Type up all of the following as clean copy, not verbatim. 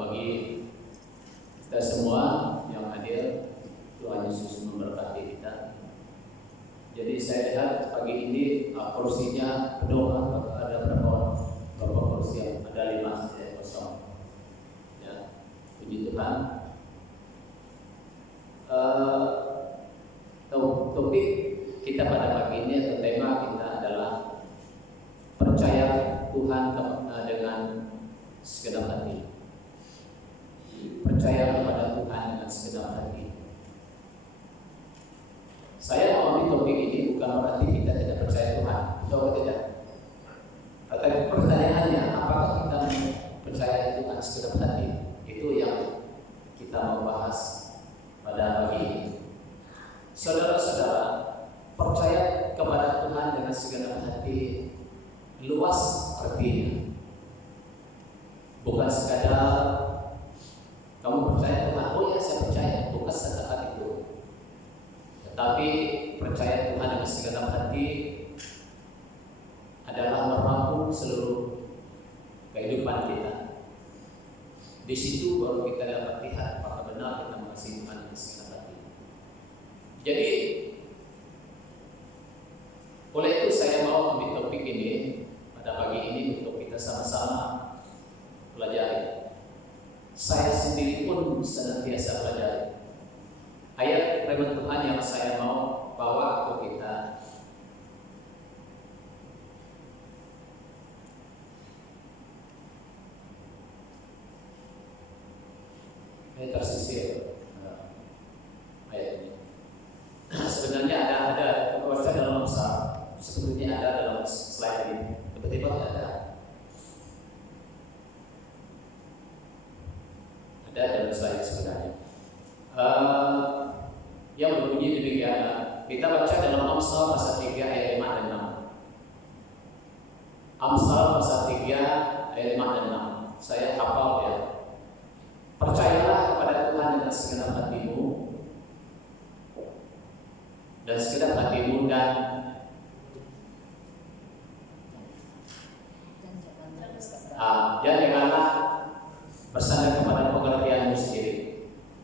bagi kita semua yang hadir. Tuhan Yesus memberkati kita. Jadi saya lihat pagi ini kursinya penuh. Ada berapa kursi? Ada 5 saja kosong. Ya, puji Tuhan. Topik kita pada pagi ini atau tema kita adalah percaya Tuhan dengan segenap hati. Percaya kepada Tuhan dengan segenap hati. Saya mau ambil topik ini bukan berarti kita tidak percaya Tuhan, atau tidak. Tetapi pertanyaannya, apakah kita percaya Tuhan segenap hati? Itu yang kita mau bahas pada pagi ini. Saudara-saudara, percaya kepada Tuhan dengan segenap hati luas artinya. Bukan sekadar kamu percaya Tuhan, oh ya saya percaya, bukan sekadar itu. Tetapi percaya Tuhan dengan segenap hati adalah merangkum seluruh kehidupan kita. Di situ baru kita dapat lihat apakah benar kita mengasihi Tuhan dengan segenap hati. Jadi oleh itu saya mau ambil topik ini pada pagi ini untuk kita sama-sama pelajari. Saya sendiri pun senantiasa pelajari. Ayat firman Tuhan yang saya mau bawa untuk kita ini tersisir ayat ini. Sebenarnya ada baca dalam sebetulnya ada dalam slide ini. Tiba-tiba ada dalam slide sebenarnya. Yang berbunyi demikian. Kita baca dalam Amsal pasal 3 ayat 5 dan 6. Amsal pasal 3 ayat 5 dan 6. Saya hafal ya. Percayalah kepada Tuhan dengan segenap hatimu dan segenap hatimu dan janganlah bersandar kepada pengertianmu sendiri.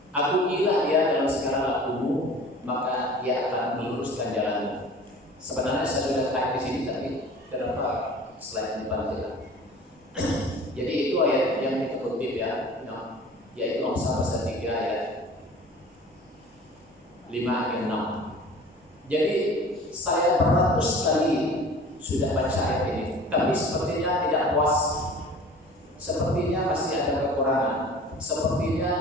Akutilah dia dalam segala lakumu, maka ia akan meluruskan jalanmu. Sebenarnya saya sudah type di sini, tapi kenapa slide depan kita? Jadi itu ayat yang kita kutip ya, yaitu Amsal pasal 3 ayat 5 dan 6. Jadi saya beratus kali sudah baca ayat ini, tapi sepertinya tidak puas. Sepertinya masih ada kekurangan. Sepertinya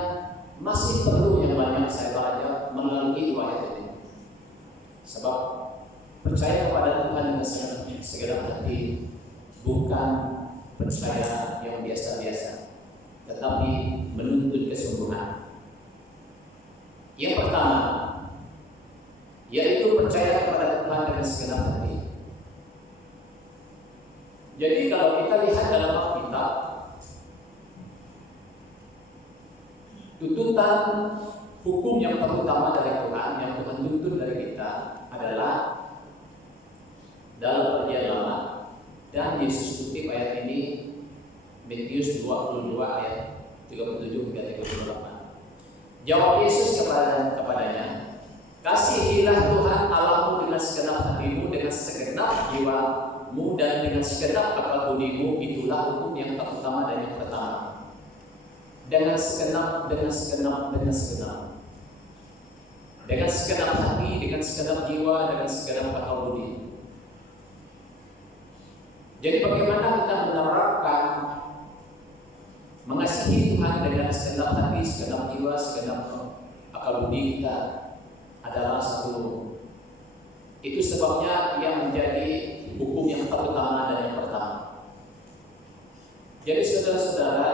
masih perlu yang banyak saya baca melalui ayat ini. Sebab percaya kepada Tuhan dengan segenap hati bukan percaya yang biasa-biasa, tetapi menuntut kesungguhan. Yang pertama, yaitu percaya kepada Tuhan dengan segenap hati. Jadi kalau kita lihat dalam Alkitab, tuntutan hukum yang terutama dari Tuhan, yang Tuhan tuntut dari kita adalah dalam Perjanjian Lama, dan Yesus kutip ayat ini Matius 22 ayat 37 hingga 38. Jawab Yesus kepadanya, kasihilah Tuhan Allahmu dengan segenap hatimu, dengan segenap jiwamu, dan dengan segenap akal budimu. Itulah hukum yang terutama dan yang pertama. Dengan segenap hati, dengan segenap jiwa, dengan segenap akal budi. Jadi bagaimana kita menerapkan mengasihi Tuhan dengan segenap hati, segenap jiwa, segenap akal budi kita adalah satu. Itu sebabnya yang menjadi hukum yang pertama dan yang pertama. Jadi saudara-saudara,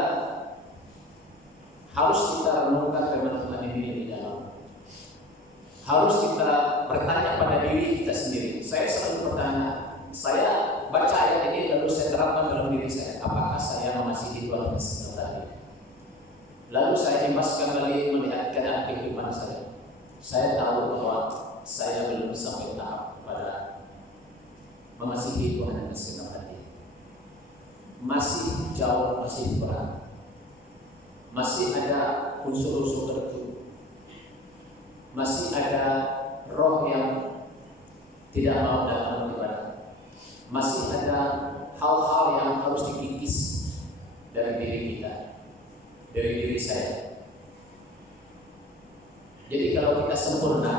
harus kita renungkan firman Tuhan ini lebih dalam. Harus kita bertanya pada diri kita sendiri. Saya selalu bertanya, saya baca ayat ini lalu saya terapkan dalam diri saya. Apakah saya mengasihi Tuhan dengan segenap hati? Lalu saya himbaskan kembali melihat keadaan kehidupan saya. Saya tahu bahwa saya belum sampai tahap pada mengasihi Tuhan dengan segenap hati. Masih jauh, masih berat. masih ada unsur-unsur tertentu, masih ada roh yang tidak mau datang beribadah, masih ada hal-hal yang harus dikikis dari diri kita, dari diri saya. Jadi kalau kita sempurna,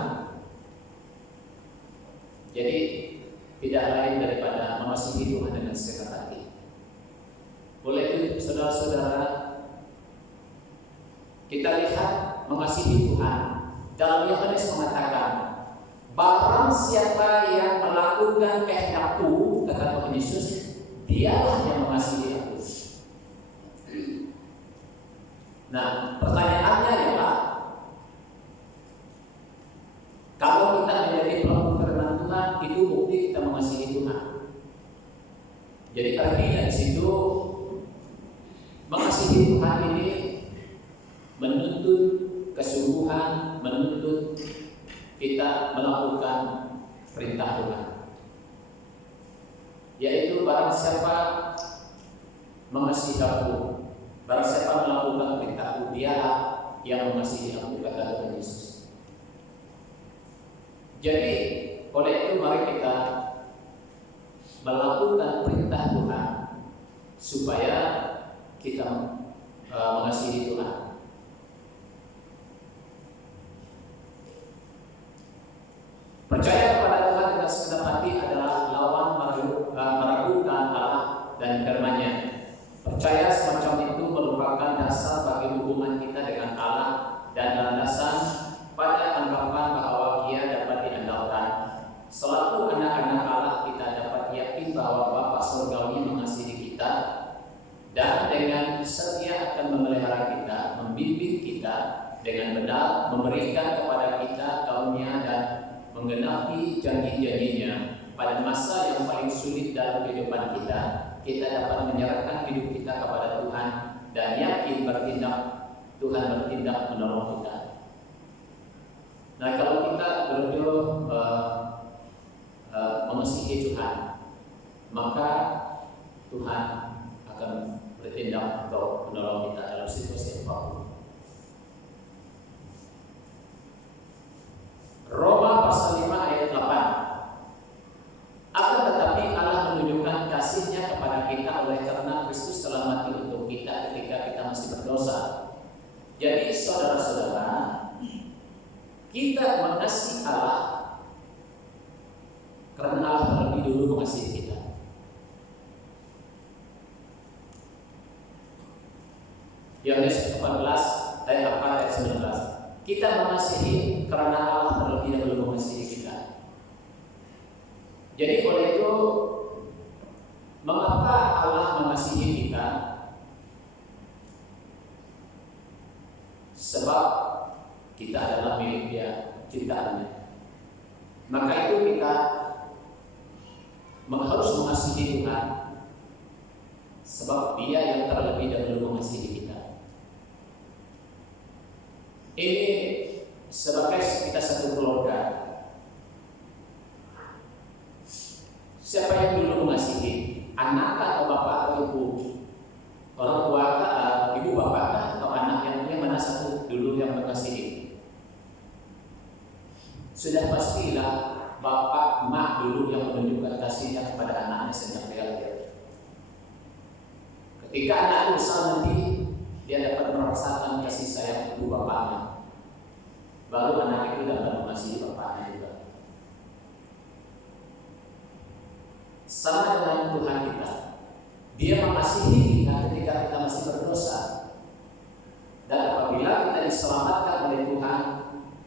jadi tidak lain daripada mengasihi Tuhan dengan segenap hati. Oleh itu, saudara-saudara, kita lihat mengasihi Tuhan. Dalam Yohanes mengatakan, barang siapa yang melakukan kehendakku, kata Tuhan Yesus, dialah yang mengasihi aku. Nah, pertanyaannya adalah, kalau kita menjadi pelaku firman Tuhan, itu bukti kita mengasihi Tuhan. Jadi artinya di situ mengasihi Tuhan ini menuntut kesungguhan, menuntut kita melakukan perintah Tuhan. Yaitu barang siapa mengasihi aku, barang siapa melakukan perintahku, dialah yang mengasihi aku, kata Tuhan Yesus. Jadi oleh itu mari kita melakukan perintah Tuhan supaya kita mengasihi Tuhan. Percaya kepada Tuhan dengan segenap hati adalah lawan meragukan Allah dan firman-Nya. Percaya semacam itu merupakan dasar bagi hubungan kita dengan Allah dan landasan pada anggapan bahwa Dia dapat diandalkan. Selaku anak-anak Allah, kita dapat yakin bahwa Bapa Surgawi mengasihi kita dan dengan setia akan memelihara kita, membimbing kita dengan benar, memberikan kepada kita karunia dan menggenapi janji-janjinya. Pada masa yang paling sulit dalam kehidupan kita, kita dapat menyerahkan hidup kita kepada Tuhan dan yakin Tuhan bertindak menolong kita. Nah, kalau kita betul-betul mengasihi Tuhan, maka Tuhan akan bertindak untuk menolong kita dalam situasi apapun. Roma pasal 5 ayat 8. Akan tetapi Allah menunjukkan kasih-Nya kepada kita oleh karena Kristus telah mati untuk kita ketika kita masih berdosa. Jadi saudara-saudara, kita mengasihi Allah karena Allah terlebih dulu mengasihi kita. Yohanes 14 ayat 4 ayat 19. Kita mengasihi karena Allah terlebih dahulu mengasihi kita. Jadi oleh itu, mengapa Allah mengasihi kita? Sebab kita adalah milik Dia, ciptaannya. Maka itu kita harus mengasihi Tuhan, sebab Dia yang terlebih dahulu mengasihi kita. Ini sebagai kita satu keluarga. Siapa yang dulu mengasihi? Anak atau bapak atau ibu? Orang tua ibu bapak atau anak yang mana satu dulu yang mengasihi? Sudah pastilah bapak emak dulu yang menunjukkan kasihnya kepada anaknya sejak dia lahir. Ketika anak besar nanti, dia dapat merasakan kasih sayang ibu bapaknya. Baru anak itu dapat mengasihi bapaknya juga. Sama dengan Tuhan kita, Dia mengasihi kita ketika kita masih berdosa. Dan apabila kita diselamatkan oleh Tuhan,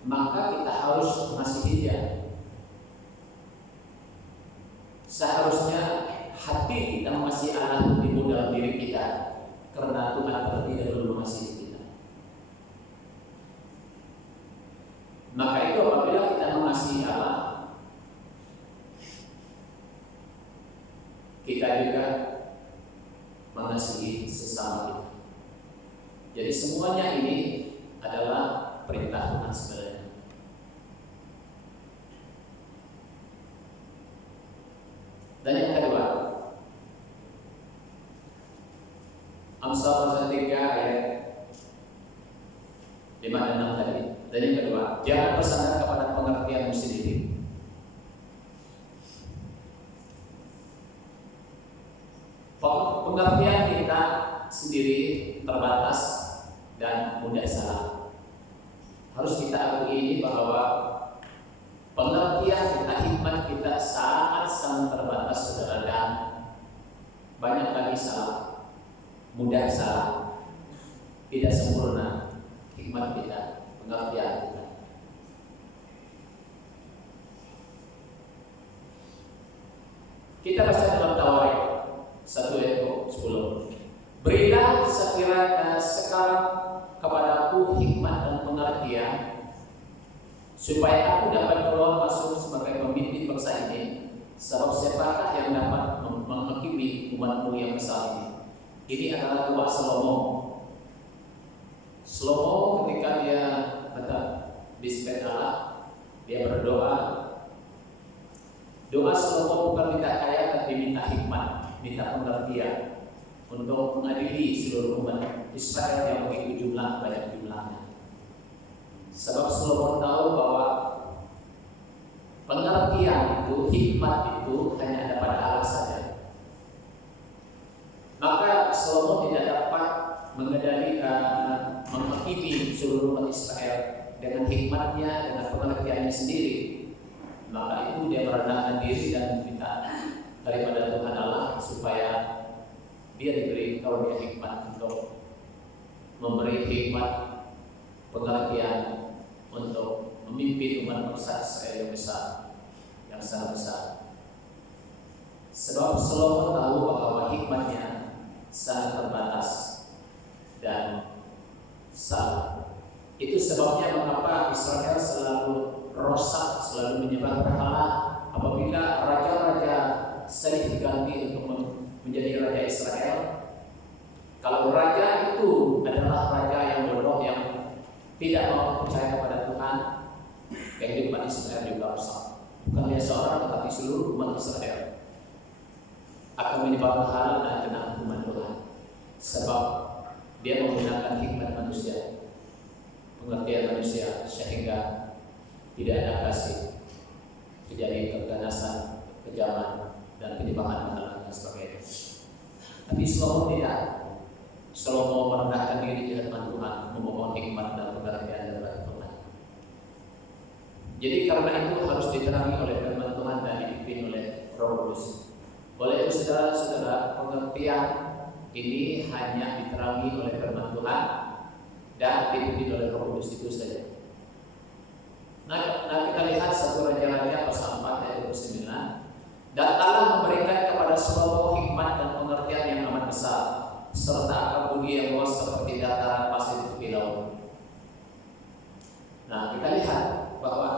maka kita harus mengasihi Dia. Seharusnya hati kita mengasihi Allah timbul dalam diri kita, karena Tuhan terlebih dahulu mengasihi kita. Maka itu apabila kita mengasihi Allah, kita juga mengasihi sesama kita. Jadi semuanya ini adalah perintah Tuhan sebenarnya. Dan yang kedua, Amsal pasal 3 ayat 5 dan 6 tadi. Dan yang kedua, jangan bersandar kepada pengertianmu sendiri. Pengertian kita sendiri terbatas dan mudah salah. Harus kita akui ini bahwa pengertian kita, hikmat kita sangat terbatas, saudara, dan banyak kali salah, mudah salah, tidak sempurna hikmat kita, pengertian kita. Kita baca dalam Tawarikh 1:10. Berilah sekiranya sekarang kepadaku hikmat dan pengertian, supaya aku dapat keluar masuk sebagai pemimpin bangsa ini. Sebab siapakah yang dapat menghakimi umatmu yang besar ini? Ini adalah doa Salomo. Salomo ketika dia di sebelah Allah, dia berdoa. Doa Salomo bukan minta kaya, tapi minta hikmat, minta pengertian untuk mengadili seluruh umat Israel yang begitu banyak jumlahnya. Sebab Salomo tahu bahwa pengertian itu, hikmat itu hanya ada pada Allah saja. Maka Salomo tidak dapat menghakimi seluruh umat Israel dengan hikmatnya, dengan pengertiannya sendiri. Maka itu dia merendahkan diri dan meminta daripada Tuhan Allah supaya dia diberi karunia hikmat untuk memberi hikmat, pengertian untuk memimpin umat bangsa Israel yang besar, yang sangat besar. Sebab Salomo tahu bahwa hikmatnya sangat terbatas dan salah. Itu sebabnya mengapa Israel selalu rosak, selalu menyembah berhala. Apabila raja-raja sering diganti untuk menjadi raja Israel, kalau raja itu adalah raja yang bodoh, yang tidak mau percaya kepada Tuhan, kehidupan Israel juga rusak. Bukan hanya seorang, tetapi seluruh umat Israel akan menyembah berhala dan kena hukuman Tuhan. Sebab dia menggunakan hikmat manusia, pengertian manusia, sehingga tidak ada kasih, terjadi keganasan, kejaman, dan penyembahan berhala dan sebagainya. Tapi Salomo tidak. Salomo merendahkan diri di hadapan Tuhan, memohon hikmat dan pengertian dari Tuhan. Jadi karena itu harus diterangi oleh firman Tuhan dan dipimpin oleh Roh Kudus. Oleh itu saudara-saudara, pengertian ini hanya diterangi oleh firman Tuhan dan dipimpin oleh Roh Kudus itu saja. Nah kita lihat 1 Raja-Raja pasal 4 ayat 29. Dan Allah memberikan kepada Salomo hikmat dan pengertian yang amat besar, serta akal budi yang luas seperti dataran pasir tepi laut. Nah kita lihat bahwa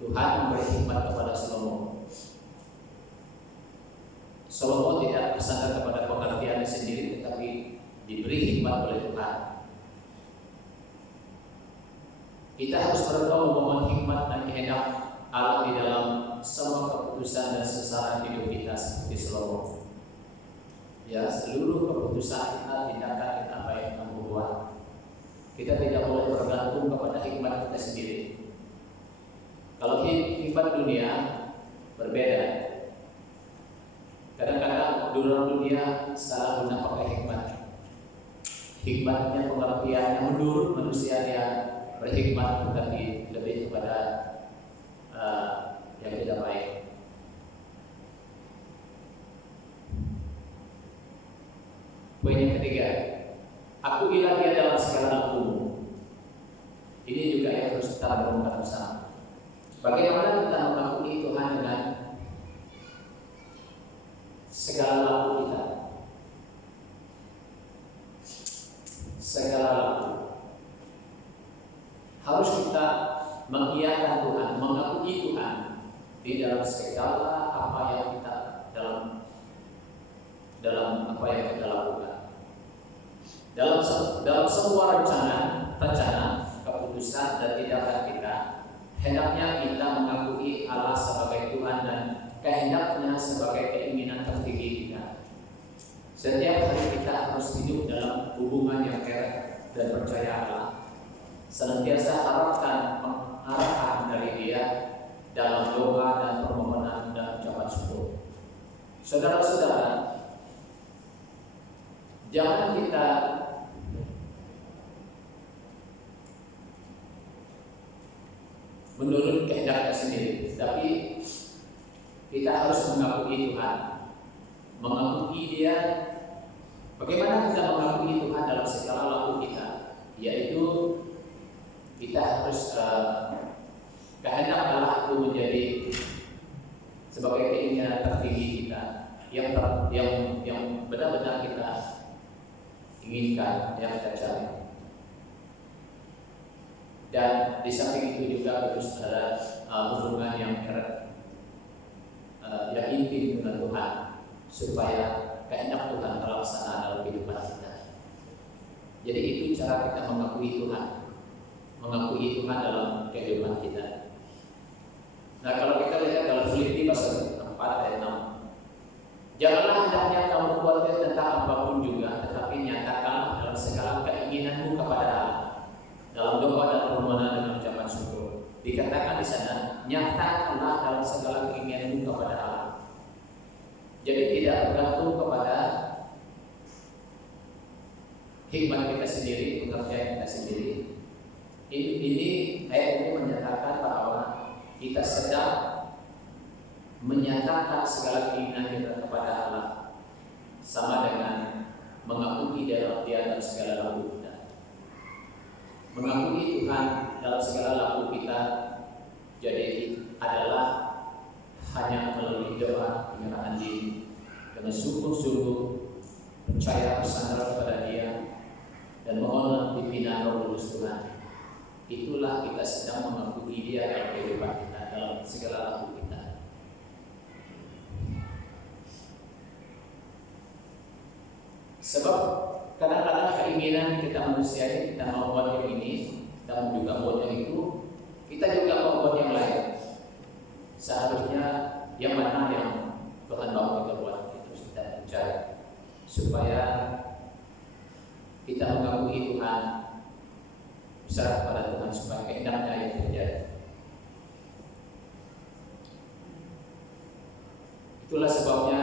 Tuhan memberi hikmat kepada Salomo. Salomo tidak bersandar kepada pengertiannya sendiri, tetapi diberi hikmat oleh Tuhan. Kita harus berdoa memohon hikmat dan kehendak Allah di dalam semua keputusan dan sasaran hidup kita seperti Salomo. Ya, seluruh keputusan kita, tindakan kita, apa yang kita buat, kita tidak boleh bergantung kepada hikmat kita sendiri. Kalau hikmat dunia berbeda. Kadang-kadang dalam dunia salah guna pakai hikmat. Hikmatnya, pengertiannya menurut manusia dia berhikmat, tetapi lebih kepada yang tidak baik. Poin yang ketiga, aku ilah dia dalam segala lakumu. Ini juga yang harus kita renungkan bersama. Bagaimana kita mengakui Tuhan dengan segala laku kita, segala laku. Harus kita mengiyakan Tuhan, mengakui Tuhan di dalam segala apa yang kita dalam apa yang kita lakukan. Dalam semua rencana, keputusan dan tindakan kita, hendaknya kita mengakui Allah sebagai Tuhan dan kehendaknya sebagai keinginan tertinggi kita. Setiap hari kita harus hidup dalam hubungan yang kerek dan percaya Allah. senantiasa harapkan pengarahan dari Dia dalam doa dan permohonan dan ucapan syukur. Saudara-saudara, jangan kita menurut kehendaknya sendiri, tapi kita harus mengakui Tuhan, mengakui Dia. Bagaimana kita mengakui Tuhan dalam segala laku kita? Yaitu kita harus kehendak Allah itu menjadi sebagai keinginan tertinggi kita, yang benar-benar kita inginkan, yang kita cari. Dan di samping itu juga harus ada hubungan yang erat, yang intim dengan Tuhan, supaya kehendak Tuhan terlaksana dalam kehidupan kita. Jadi itu cara kita mengakui Tuhan, mengakui Tuhan dalam kehidupan kita. Nah, kalau kita lihat dalam Filipi pasal 4 ayat 6, janganlah hendaknya kamu khawatir tentang apapun juga, tetapi nyatakanlah dalam segala keinginanmu kepada Allah dalam doa dan permohonan dengan ucapan syukur. Dikatakan di sana, nyatakanlah dalam segala keinginanmu kepada Allah. Jadi tidak bergantung kepada hikmat kita sendiri, pengertian kita sendiri. Ini ayat ini menyatakan bahwa kita sedang menyatakan segala keinginan kita kepada Allah, sama dengan mengakui Dia dalam segala laku kita. Mengakui Tuhan dalam segala laku kita jadi adalah hanya melalui doa, penyerahan diri dengan sungguh-sungguh percaya bersandar kepada Dia dan mohon pimpinan Roh Kudus Tuhan. Itulah kita sedang mengakui Dia dalam kehidupan kita, dalam segala laku kita. Sebab kadang-kadang keinginan kita manusia ini, kita mau buat yang ini, kita juga buat yang itu, kita juga mau buat yang lain. Seharusnya yang mana yang Tuhan mau kita buat, itu kita cari, supaya kita mengakui Tuhan, berserah kepada Tuhan, supaya kehendaknya yang terjadi. Itulah sebabnya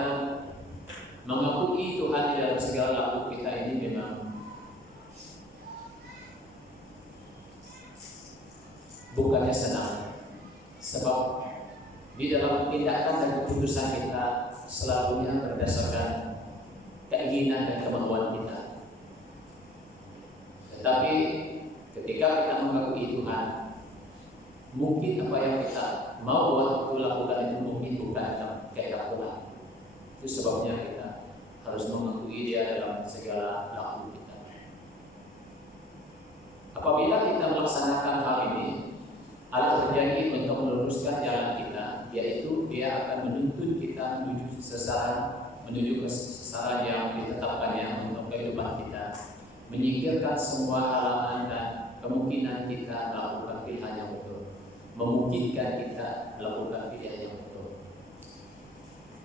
mengakui Tuhan di dalam segala laku kita ini memang bukannya senang, sebab di dalam tindakan dan keputusan kita selalunya berdasarkan keinginan dan kemauan kita. Tetapi ketika kita mengakui Tuhan, mungkin apa yang kita mau waktu lakukan itu mungkin bukan kehendak Tuhan. Itu sebabnya kita harus mengakui Dia dalam segala laku kita. Apabila kita melaksanakan hal ini, Allah berjanji untuk meluruskan jalan kita, yaitu Dia akan menuntun kita menuju kesesaran yang ditetapkannya untuk kehidupan kita, menyingkirkan semua halangan dan kemungkinan kita melakukan pilihan yang betul, memungkinkan kita melakukan pilihan yang betul.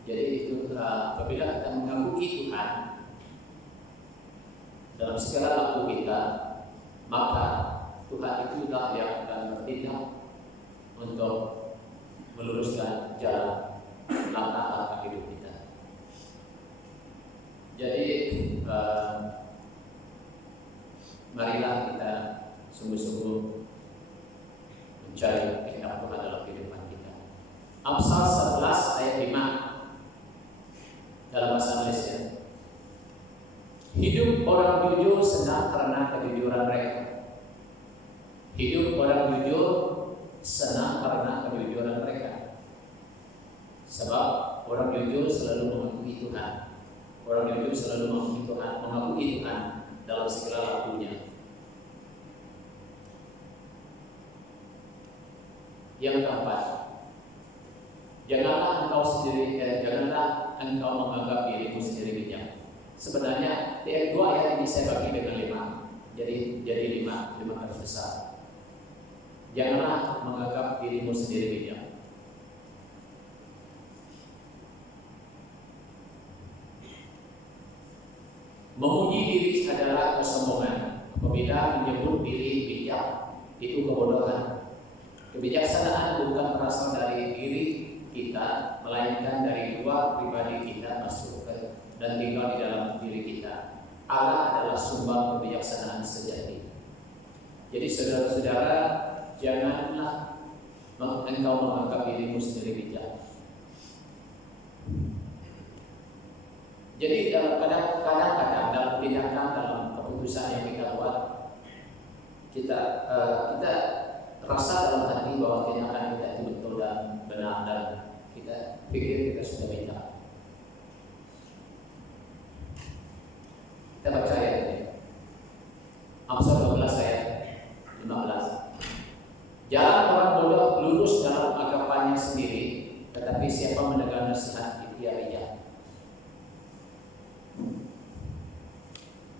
Jadi itu apabila kita mengakui Tuhan dalam segala laku kita, maka Tuhan itulah yang akan bertindak untuk meluruskan jalan langkah-langkah hidup kita. Jadi marilah kita sungguh-sungguh mencari kehendak Tuhan dalam kehidupan kita. Amsal 11 ayat 5 dalam bahasa Indonesia. Hidup orang jujur senang karena kejujuran mereka. Hidup orang jujur senang karena kejujuran mereka. Sebab orang jujur selalu mengakui Tuhan. Orang jujur selalu mengakui Tuhan dalam segala lakunya. Yang keempat, janganlah engkau menganggap dirimu sendiri bijak. Sebenarnya dua ayat ini saya bagi dengan 5. Jadi 5 garis besar. Janganlah menganggap dirimu sendiri bijak. Memuji diri adalah kesombongan. Apabila menyebut diri bijak bijak, itu kebodohan. Kebijaksanaan bukan berasal dari diri kita, melainkan dari dua pribadi kita masuk dan tinggal di dalam diri kita. Allah adalah sumber kebijaksanaan sejati. Jadi saudara-saudara, janganlah engkau menganggap dirimu sendiri bijak. Jadi kadang-kadang dalam tindakan, dalam keputusan yang kita buat, kita rasa dalam hati bahwa tindakan kita itu betul dan benar, dan kita pikir kita sudah bijak. Kita baca ayat ini, Amsal 12 ayat 15. Jalan orang bodoh lurus dalam anggapannya sendiri, tetapi siapa mendengar nasihat dia bijak.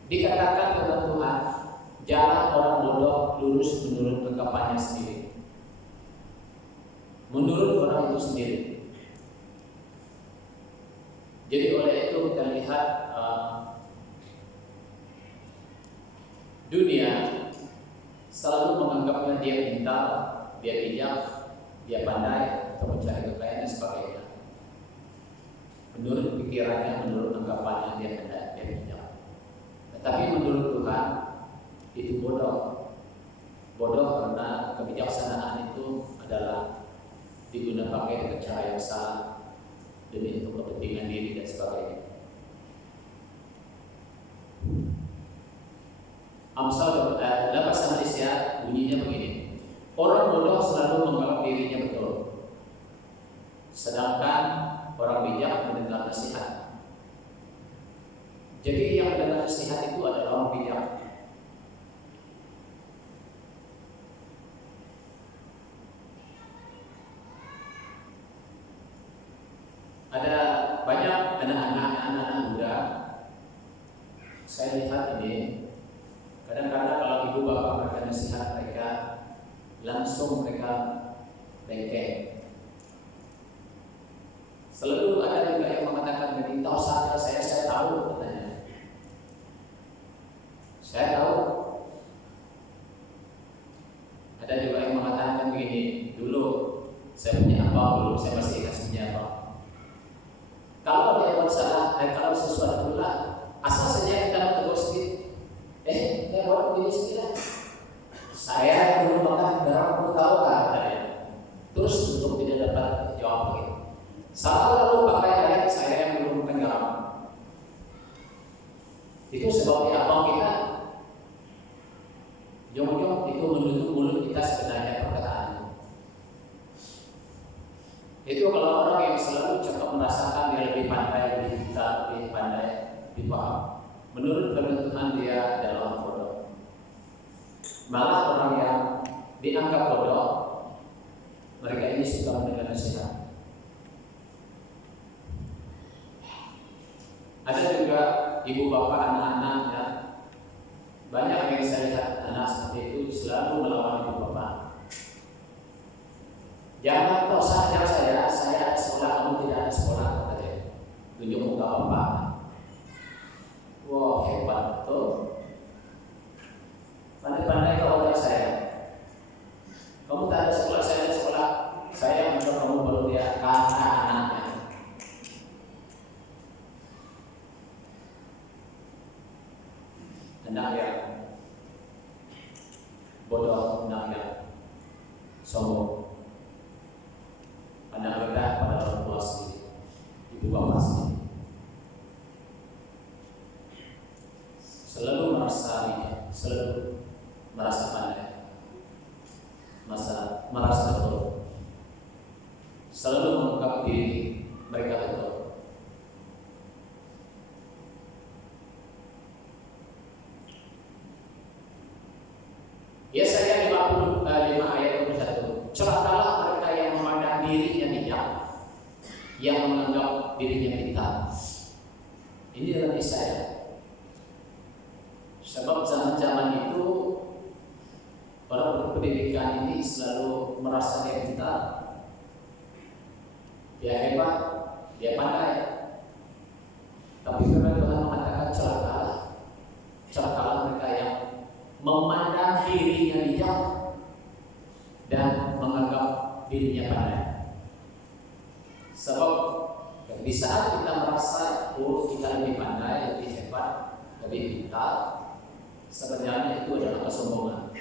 Dikatakan oleh Tuhan, jalan orang bodoh lurus menurut anggapannya sendiri, menurut orang itu sendiri. Jadi oleh itu kita lihat dunia selalu menganggapnya dia pintar, dia bijak, dia pandai, atau mencari kekayaan dan sebagainya. Menurut pikirannya, menurut anggapannya dia pandai, dia bijak. Tetapi menurut Tuhan itu bodoh. Bodoh karena kebijaksanaan itu adalah digunakan dengan cara yang salah demi untuk kepentingan diri dan sebagainya. Amsal 8 Malaysia bunyinya begini. Orang bodoh selalu menganggap dirinya betul, sedangkan orang bijak mendengar nasihat. Jadi yang mendengar nasihat itu adalah orang bijak. Ada banyak anak-anak muda, saya lihat ini, kadang-kadang kalau ibu bapak mereka nasihat mereka, langsung mereka bengkek. Selalu ada juga yang mengatakan begini, tahu saja saya tahu katanya. Saya tahu. Ada juga yang mengatakan begini, dulu saya punya apa, dulu saya masih kasihnya apa. Kalau dia buat salah, kalau sesuatu pula, asal saja kita tegur sedikit, saya buat begini sedikit. Saya dulu makan berapa tahu katanya. Terus untuk tidak dapat jawab begitu. Salah lalu pakai ayat saya yang belum tenggelam. Itu sebabnya abang kita jong-jong itu menutup mulut kita sebenarnya perkataannya. Itu kalau orang yang selalu cakap merasakan dia lebih pandai, lebih pintar, lebih pandai, lebih paham. Menurut firman Tuhan dia adalah orang bodoh. Malah orang yang dianggap bodoh, mereka ini suka mendengar nasihat. Ada juga ibu bapak anak-anaknya, banyak yang saya lihat anak seperti itu selalu melawan ibu bapak. Jangan kau saja saya ada sekolah, kamu tidak ada sekolah, katanya. Tunjuk muka bapak. Wah, hebat betul. Pandai-pandai kau oleh saya. Kamu tak ada sekolah, saya ada sekolah. Saya menurut kamu baru dia kata anaknya. Anak yang bodoh, anak yang sombong, anak rendah pada orang tua sendiri, ibu bapak sendiri, selalu merasa bijak, selalu merasa pandai, merasa betul, selalu menganggap diri mereka betul. Yesaya 55 ayat 21. Celakalah mereka yang memandang dirinya bijak, yang menganggap dirinya pintar. Ini dalam Yesaya. Sebab zaman-zaman itu orang berpendidikan ini selalu merasa dia pintar, dia hebat, dia pandai. Tapi firman Tuhan mengatakan celakalah mereka yang memandang dirinya bijak dan menganggap dirinya pandai. Sebab di saat kita merasa kita lebih pandai, lebih hebat, lebih pintar, sebenarnya itu adalah kesombongan.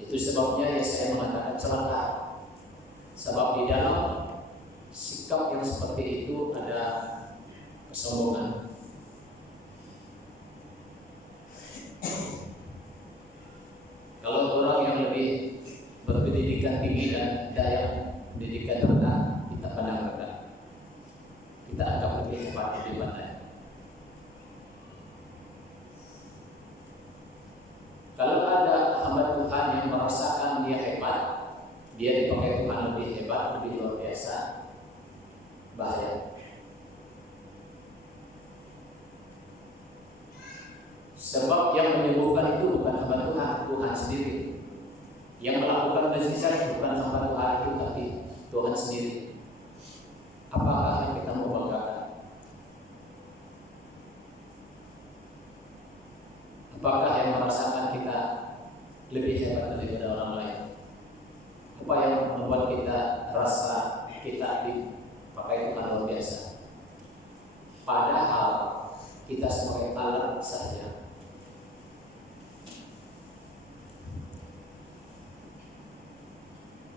Itu sebabnya saya mengatakan celaka. Sebab di dalam sikap yang seperti itu ada kesombongan. Kalau orang yang lebih berpendidikan tinggi dan daya pendidikan rendah, kita pandang rendah. Kita anggap lebih hebat, lebih pandai. Kalau ada hamba Tuhan yang merasakan dia hebat, dia dipakai Tuhan lebih hebat, lebih luar biasa, bahaya. Sebab yang menyembuhkan itu bukan hamba Tuhan, Tuhan sendiri. Yang melakukan mujizat bukan hamba Tuhan itu, tapi Tuhan sendiri. Apakah yang kita mau banggakan? Apakah yang merasakan kita lebih hebat daripada orang lain? Apa yang membuat kita rasa kita dipakai Tuhan luar biasa? Padahal kita sebagai alat saja.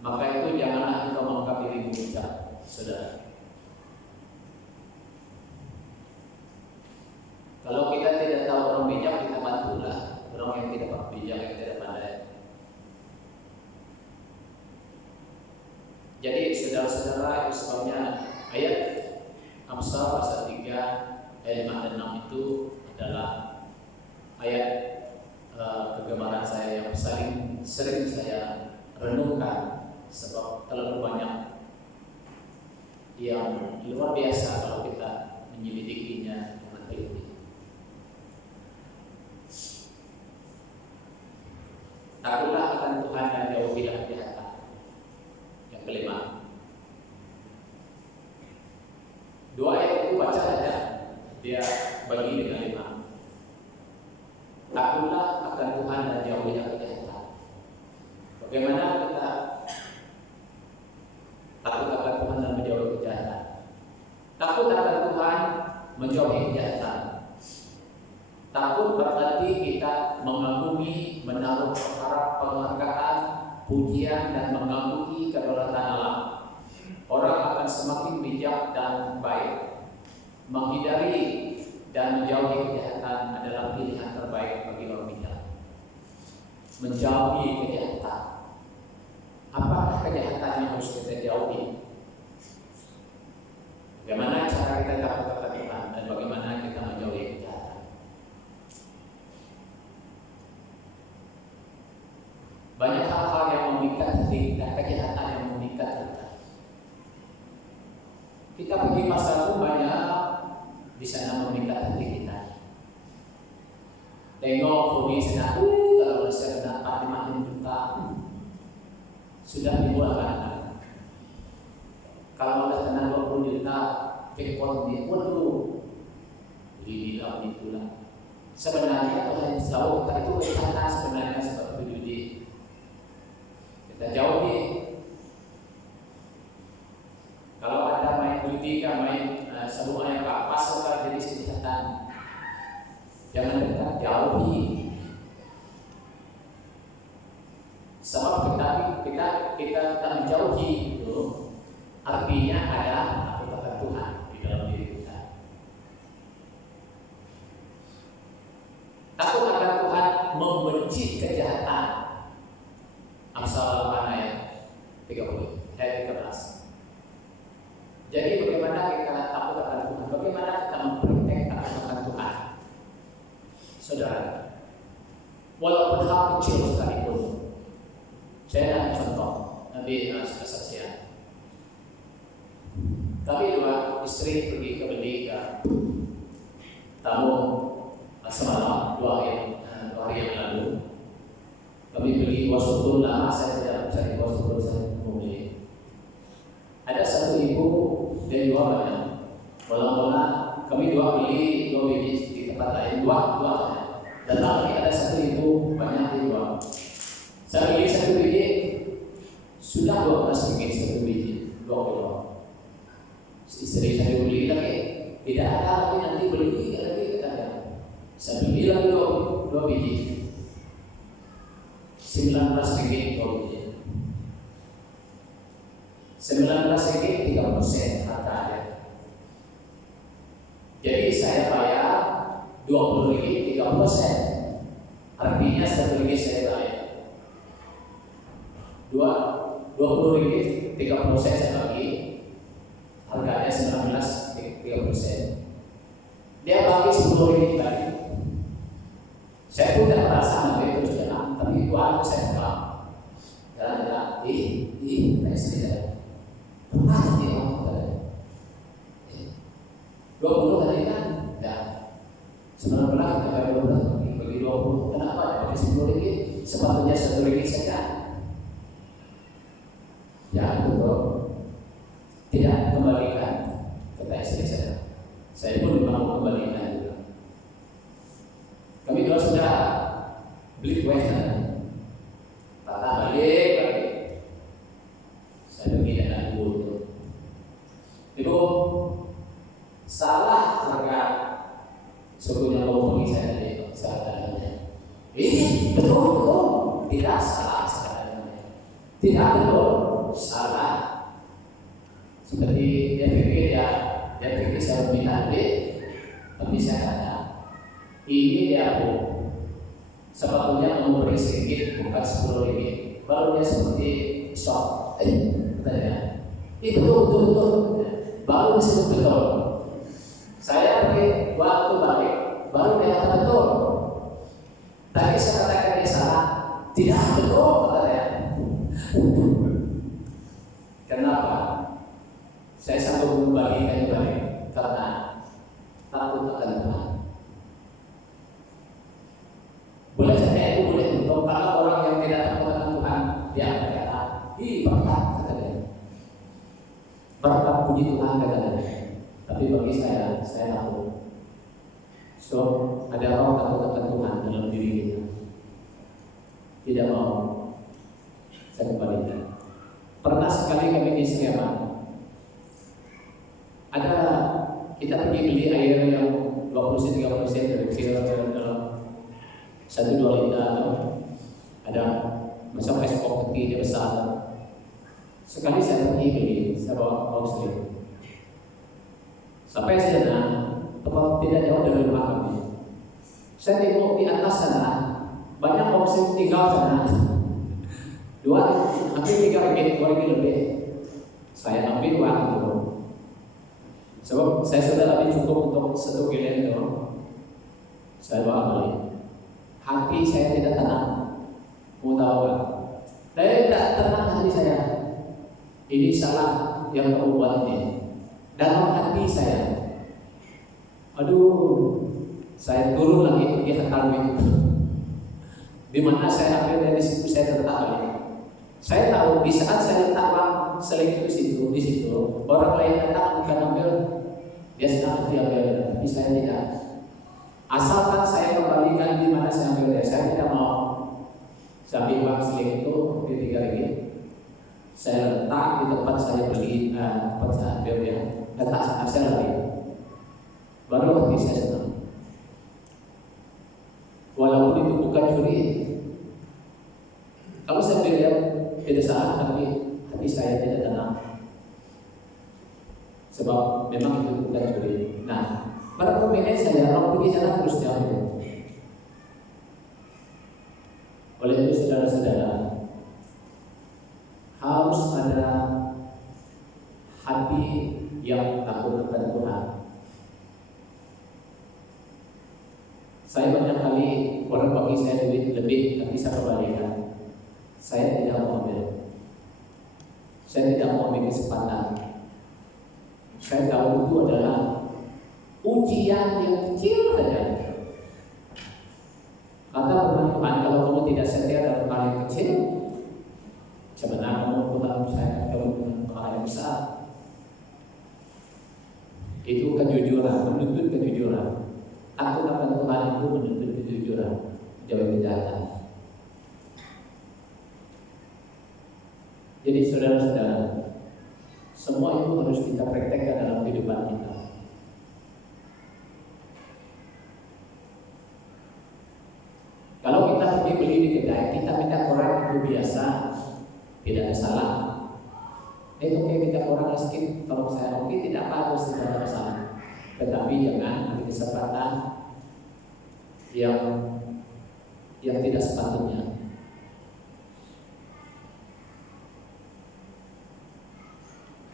Maka itu janganlah engkau menganggap dirimu bijak, saudara. Kalau kita tidak tahu orang bijak, kita bantulah orang yang tidak bijak, yang tidak pandai. Jadi saudara-saudara, itu sebabnya ayat Amsal pasal 3 ayat 5 dan 6 itu adalah ayat kegemaran saya yang sering saya renungkan. Sebab terlalu banyak yang luar biasa kalau kita menyelidikinya dengan teliti. Takutlah akan Tuhan dan jauhilah kejahatan. Yang kelima, 2 ayat itu baca saja, dia bagi dengan 5. Takutlah akan Tuhan dan jauhilah kejahatan. Bagaimana kita takut akan Tuhan dan menjauhi kejahatan? Takut akan Tuhan, menjauhi kejahatan. Takut berarti kita mengagumi, menaruh harap penghargaan, pujian dan mengagumi kedaulatan Allah. Orang akan semakin bijak dan baik. Menghindari dan menjauhi kejahatan adalah pilihan terbaik bagi orang bijak. Menjauhi kejahatan. Apakah kejahatan yang harus kita jauhi? Bagaimana cara kita takut akan Tuhan dan bagaimana kita menjauhi kejahatan? Banyak hal-hal yang memikat hati kita, kejahatan yang memikat kita. Kita pergi pasar pun banyak di sana memikat hati kita. Tengok hobi sana, kalau saya dapat 5 juta. Sudah dibuatkan. Kalau ada tenang 20 juta, jackpot dia, waduh, dibilang itulah. Sebenarnya Tuhan tahu kita itu kejahatan sebenarnya seperti judi. Kita jauhi. Kalau ada main judi, main semua yang tak pas, jadi kejahatan. Jangan dekat, jauhi. Sebab kita menjauhi itu artinya ada takut akan Tuhan di dalam diri kita. Takut akan Tuhan, membenci kejahatan. Amsal 8 ayat 30 ayat 13. Jadi bagaimana kita takut akan Tuhan? Bagaimana kita mempraktek takut akan Tuhan? Saudara, walaupun hal kecil sekalipun. Saya contoh, nanti kesaksian. Kami 2 istri pergi ke beli ke tamu semalam 2 hari yang lalu. Kami beli buah soto lama, saya tidak mencari buah soto, saya mau beli. Ada satu ibu dan 2 banyak. Bola-bola kami 2 beli 2 biji di tempat lain. dua. Dan lagi ada 1.000 banyak di dua. Saya beli 1 biji sudah 12 ringgit 1 biji 2 kilo. Istri saya beli lagi, tidak ada lagi nanti beli lagi katanya. Saya beli lagi 2 biji 19 ringgit 2 biji. 19 ringgit 3 sen harganya. Jadi saya bayar 20 ringgit 30 sen. Artinya 1 ringgit saya bayar 20 ringgit 30 sen saya bagi, harganya 19 30 sen. Dia bagi 10 ringgit lagi. Saya pun tidak merasa ambil itu jalan, tapi itu aku saya bilang jalan-jalan naik sendiri. Berapa dia orang tadi? 20 tadi kan? Ya. 19 kita bayar 12 bagi 20. Kenapa? Bagi 10 ringgit. Sepatutnya 1 ringgit saja. Ya betul. Tidak kembalikan, kata istri saya. Saya pun mau kembalikan juga. Kami dua sudah beli kue sana, patah balik lagi. Saya pergi dengan ibu itu. Ibu, salah harga sukunya mau pergi saya tadi. Ini betul, tidak salah sekarang. Tidak betul, salah. Seperti dia pikir saya minta duit, tapi saya kata, ini dia bu, sepatutnya mau beri sedikit, bukan 10 ringgit. Baru dia seperti shock, katanya, ini betul. Baru disebut betul. Saya pergi waktu balik, baru dia kata betul. Tadi saya katakan dia salah, tidak betul katanya. Kenapa? Saya sanggup membagikan balik karena takut akan Tuhan. Boleh saja itu boleh untuk kalau orang yang tidak takut akan Tuhan dia berkata, berkat katanya. Berkat puji Tuhan katanya. Tapi bagi saya takut. So ada orang takut akan Tuhan dalam diri kita. Tidak mau. Saya kembalikan. Pernah sekali kami di Sleman. Ada kita pergi beli air yang 20-30 sen dari kilo dalam 1-2 liter. Ada macam es kopi dia besar. Sekali saya pergi beli, saya bawa istri. Sampai sana, tempat tidak jauh dari rumah kami. Saya tengok di atas sana banyak orang tinggal sana. Hampir 3 ringgit, 2 ringgit lebih. Saya ambil uang itu. Sebab saya sudah lebih cukup untuk 1 kilo itu. Saya bawa balik. Hati saya tidak tenang. Mau tahu kan? Saya tidak tenang hati saya. Ini salah yang kamu buat ini. Dalam hati saya. Saya turun lagi pergi ke Tarwin. Di mana saya ambil dari situ saya letak balik. Saya tahu di saat saya letak uang seling itu di situ orang lain datang bukan ambil, dia sedang diambil, tapi saya tidak. Asalkan saya kembalikan di mana saya ambil, saya tidak mau. Sampai uang seling itu di 3 ringgit. Saya letak di tempat saya beli, tempat saya ambil ya, letak sana saya lagi. Baru hati saya senang. Walaupun itu bukan curi. Kalau saya lihat tidak salah, tapi hati saya tidak tenang. Sebab memang itu bukan curi. Nah, pada pemilik saya orang pergi sana terus diambil. Oleh itu saudara-saudara, harus ada hati yang takut akan Tuhan. Saya banyak kali orang bagi saya duit lebih, tapi saya kembalikan. Saya tidak mau ambil. Saya tidak mau ambil kesempatan. Saya tahu itu adalah ujian yang kecil saja. Kata firman Tuhan, kalau kamu tidak setia dalam hal yang kecil, sebenarnya kamu Tuhan saya dalam hal yang besar. Itu kejujuran, menuntut kejujuran. Takut akan Tuhan itu menuntut kejujuran, jauh kejahatan. Jadi saudara-saudara, semua itu harus kita praktekkan dalam kehidupan kita. Kalau kita pergi beli di kedai, kita minta orang itu biasa, tidak ada salah. Itu kayak minta orang miskin, kalau saya oke tidak apa-apa, tidak ada masalah. Tetapi jangan ada kesempatan yang tidak sepatutnya.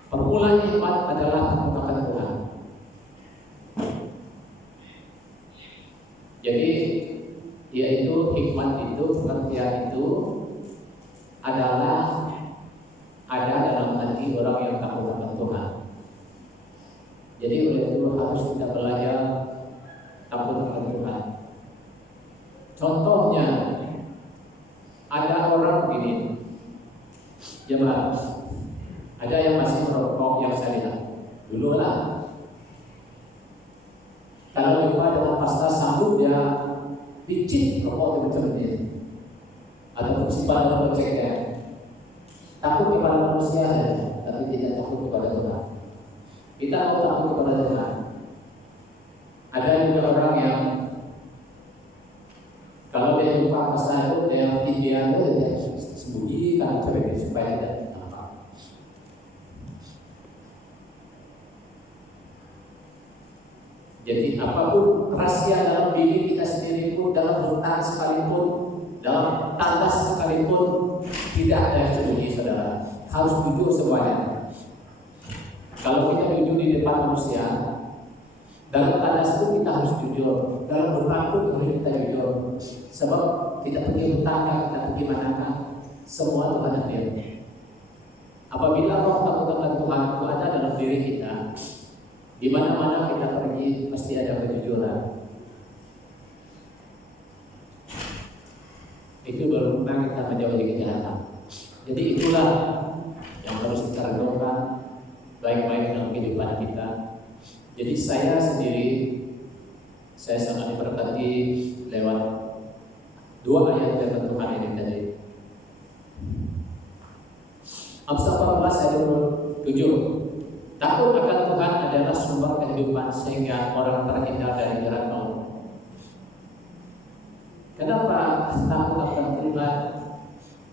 Permulaan iman adalah takut akan Tuhan. Jadi yaitu hikmat itu, pengertian itu adalah ada dalam hati orang yang takut akan Tuhan. Jadi oleh itu harus kita belajar takut akan Tuhan. Contohnya ada orang begini, jemaat, ada yang masih merokok yang saya lihat dulu lah. Kalau jumpa dengan pastor sanggup dia picit rokok itu cermin atau simpan dalam ceknya. Takut kepada manusia, tapi tidak takut kepada Tuhan. Kita mau takut kepada Tuhan. Ada juga orang yang kalau dia lupa pasal itu, dia tinggian itu dia sembunyikan supaya tidak nampak. Jadi apapun rahasia dalam diri kita sendiri pun, dalam hutang sekalipun, dalam tandas sekalipun, tidak ada yang sembunyi, saudara. Harus jujur semuanya. Kalau kita jujur di depan manusia, dalam tandas pun kita harus jujur, dalam hutang pun harus kita jujur. Sebab kita pergi hutang, kita pergi manakah, semua Tuhan hadir. Apabila roh takut akan Tuhan itu ada dalam diri kita, di mana-mana kita pergi pasti ada kejujuran. Itu baru kita menjauhi kejahatan. Jadi itulah yang harus kita renungkan baik-baik dalam kehidupan kita. Jadi saya sendiri, saya sangat diberkati lewat dua ayat dari Tuhan ini tadi. Amsal 14 ayat 27. Takut akan Tuhan adalah sumber kehidupan sehingga orang terhindar dari jerat maut. Kenapa takut akan Tuhan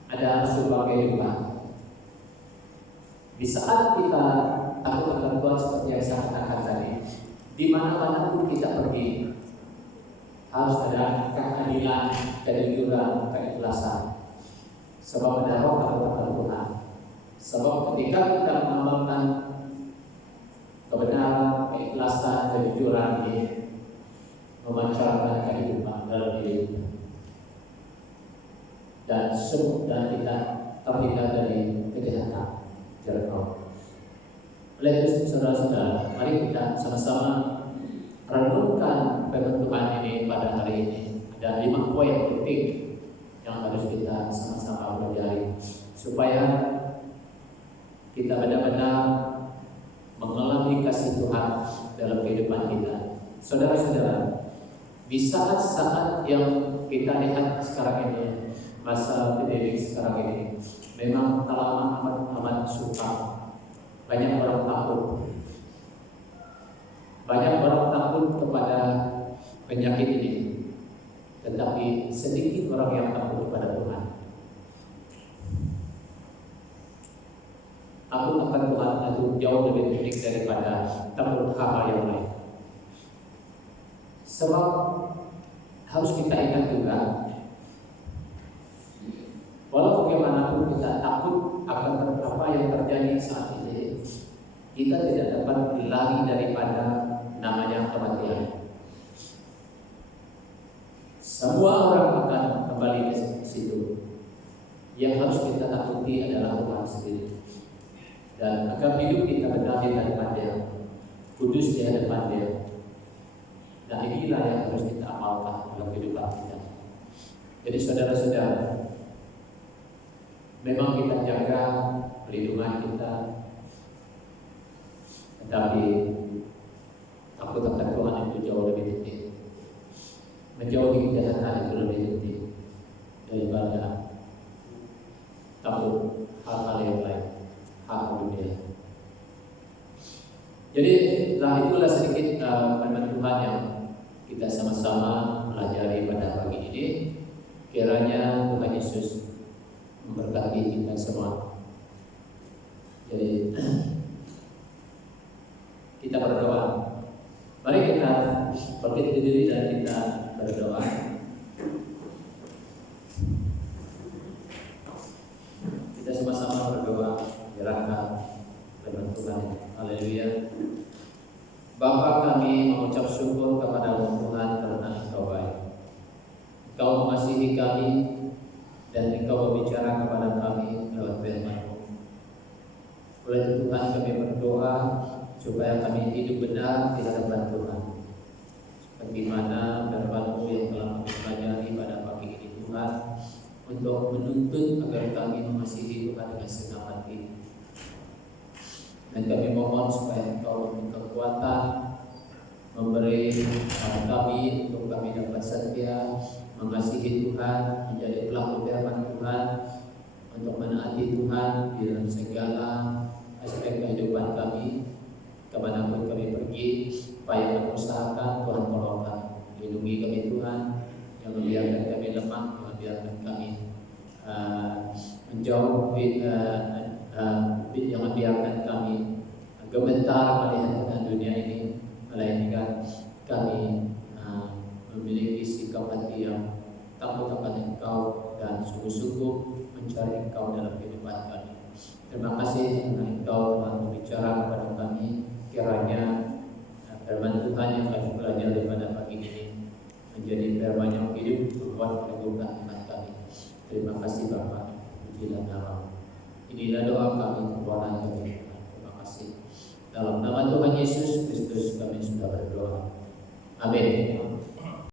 adalah sumber kehidupan? Di saat kita takut akan Tuhan seperti yang saya katakan tadi, di mana-mana pun kita pergi harus ada keadilan, kejujuran, keikhlasan. Sebab ada roh takut akan Tuhan. Sebab ketika kita mengamalkan kebenaran, keikhlasan, kejujuran ini memancarkan kehidupan dalam diri kita. Dan kita terhindar dari kejahatan. Oleh itu saudara-saudara, mari kita sama-sama renungkan firman Tuhan ini pada hari ini. Ada 5 poin penting yang harus kita sama-sama pelajari supaya kita benar-benar mengalami kasih Tuhan dalam kehidupan kita. Saudara-saudara, di saat-saat yang kita lihat sekarang ini, masa pandemi sekarang ini, memang telah amat sukar. Banyak orang takut. Banyak orang takut kepada penyakit ini, tetapi sedikit orang yang takut kepada Tuhan. Takut akan Tuhan itu jauh lebih penting daripada takut hal yang lain. Sebab harus kita ingat juga, walau bagaimanapun kita takut akan apa yang terjadi saat ini, kita tidak dapat lari daripada namanya kematian. Semua orang akan kembali ke situ. Yang harus kita takuti adalah Tuhan sendiri. Dan agar hidup kita benar di hadapan Dia, kudus di hadapan Dia. Dan inilah yang harus kita amalkan dalam kehidupan kita. Jadi saudara-saudara, memang kita jaga perlindungan kita, tetapi takut akan Tuhan itu jauh lebih penting. menjauhi kejahatan itu lebih penting daripada takut hal-hal yang lain, hal dunia. Jadi itulah sedikit firman Tuhan yang kita sama-sama pelajari pada pagi ini. Kiranya Tuhan Yesus memberkati kita semua. Jadi kita berdoa. Mari kita bangkit diri dan kita berdoa. Kita sama-sama berdoa menyerahkan firman Tuhan. Haleluya. Bapa, kami mengucap syukur kepada Tuhan karena Engkau baik. Engkau mengasihi kami dan Engkau berbicara kepada kami lewat firman-Mu. Oleh Tuhan kami berdoa supaya kami hidup benar di hadapan Tuhan. Seperti mana firman-Mu yang telah kami pelajari pada pagi ini Tuhan, untuk menuntut agar kami mengasihi Tuhan dengan segenap hati. Dan kami mohon supaya Engkau memberi kekuatan, memberi kami untuk kami dapat setia mengasihi Tuhan, menjadi pelaku firman Tuhan, untuk menaati Tuhan di dalam segala aspek kehidupan kami, kemanapun kami pergi. Supaya kami usahakan Tuhan tolong kami, lindungi kami Tuhan, jangan biarkan kami lemah, jangan biarkan kami menjauh, jangan biarkan kami gemetar melihat dengan dunia ini, melainkan kami memiliki sikap hati yang takut akan Engkau dan sungguh-sungguh mencari Engkau dalam kehidupan kami. Terima kasih karena Engkau telah berbicara kepada kami. Kiranya firman Tuhan yang kami pelajari pada pagi ini menjadi firman yang hidup, berbuat meneguhkan iman kami. Terima kasih Bapa, pujilah nama. Inilah doa kami, permohonan kami. Terima kasih. Dalam nama Tuhan Yesus Kristus kami sudah berdoa. Amin.